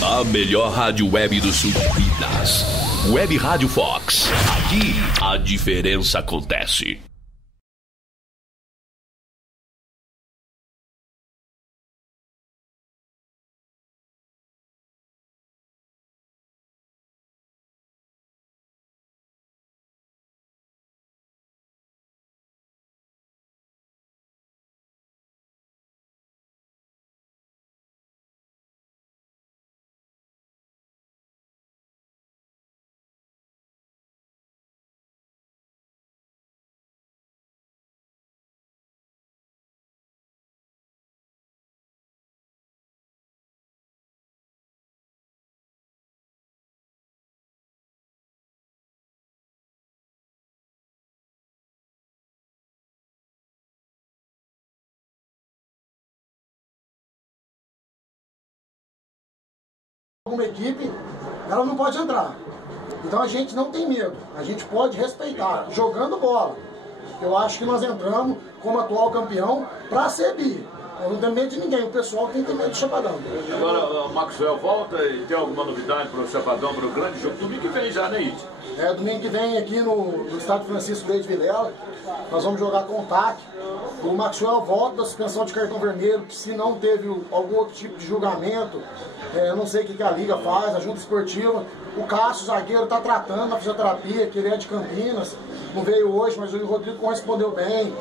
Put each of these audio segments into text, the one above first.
A melhor rádio web do sul de Minas. Web Rádio Fox. Aqui a diferença acontece. Uma equipe, ela não pode entrar. Então a gente não tem medo, a gente pode respeitar, jogando bola. Eu acho que nós entramos como atual campeão para ser bi. Eu não tenho medo de ninguém, o pessoal tem que ter medo do Chapadão. Agora o Maxwell volta e tem alguma novidade para o Chapadão, para o grande jogo? Domingo que vem já, né, It? Domingo que vem aqui no estádio Francisco Leite Vilela, nós vamos jogar com o TAC. O Maxwell volta da suspensão de cartão vermelho, que se não teve algum outro tipo de julgamento, eu não sei o que a Liga faz, a Junta Esportiva. O Cássio, zagueiro, está tratando na fisioterapia, que ele é de Campinas, não veio hoje, mas o Rodrigo correspondeu bem.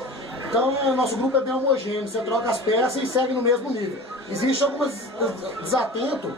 Então, nosso grupo é bem homogêneo, você troca as peças e segue no mesmo nível. Existe alguns desatentos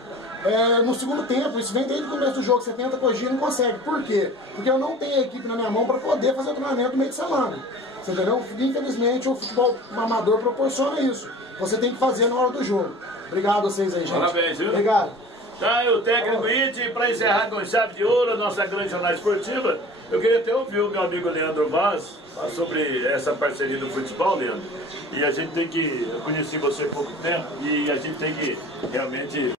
no segundo tempo, isso vem desde o começo do jogo, você tenta corrigir e não consegue. Por quê? Porque eu não tenho a equipe na minha mão para poder fazer o treinamento no meio de semana. Você entendeu? Infelizmente, o futebol amador proporciona isso. Você tem que fazer na hora do jogo. Obrigado a vocês aí, gente. Parabéns, viu? Obrigado. Tá, e o técnico It, para encerrar com chave de ouro a nossa grande jornada esportiva, eu queria até ouvir o meu amigo Leandro Vaz sobre essa parceria do futebol, Leandro. E a gente tem que, eu conheci você há pouco tempo, e a gente tem que realmente